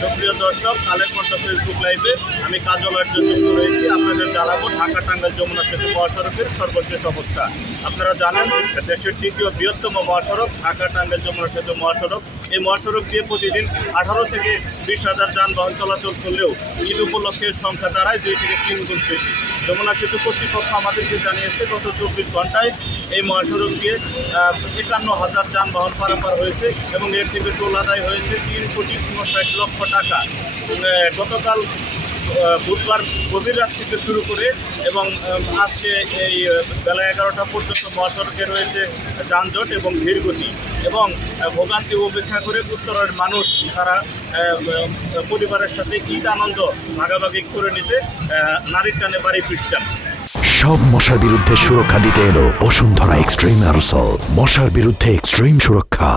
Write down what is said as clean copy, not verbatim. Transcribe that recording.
সুপ্রিয় দর্শক, কালের কণ্ঠ ফেসবুক লাইভে আমি কাজল আর্য যুক্ত রয়েছি। আপনাদের জানাবো ঢাকা টাঙ্গাইল যমুনা সেতু মহাসড়কের সর্বশেষ অবস্থা। আপনারা জানেন দেশের দ্বিতীয় বৃহত্তম মহাসড়ক ঢাকা টাঙ্গাইল যমুনা সেতু মহাসড়ক। এই মহাসড়ক দিয়ে প্রতিদিন 18 থেকে 20,000 যানবাহন চলাচল করলেও ঈদ উপলক্ষে সংখ্যা দাঁড়ায় 2 থেকে 3 গুণ বেশি। যমুনা সেতু কর্তৃপক্ষ আমাদেরকে জানিয়েছে গত 24 ঘন্টায় এই মহাসড়ক দিয়ে 51,000 যানবাহন পারাপার হয়েছে এবং এর থেকে টোল আদায় হয়েছে 3,59,00,000 টাকা। গতকাল বুধবার গভীর রাত থেকে শুরু করে এবং আজকে এই বেলা 11টা পর্যন্ত মহাসড়কে রয়েছে যানজট এবং ধীরগতি এবং ভোগান্তি উপেক্ষা করে উত্তরের মানুষ তারা পরিবারের সাথে ঈদ আনন্দ ভাগাভাগি করে নিতে নারীর টানে বাড়ি ফিরছেন। সব মশার বিরুদ্ধে সুরক্ষা দিতে এলো বসুন্ধরা এক্সট্রিম অ্যারোসল, মশার বিরুদ্ধে এক্সট্রিম সুরক্ষা।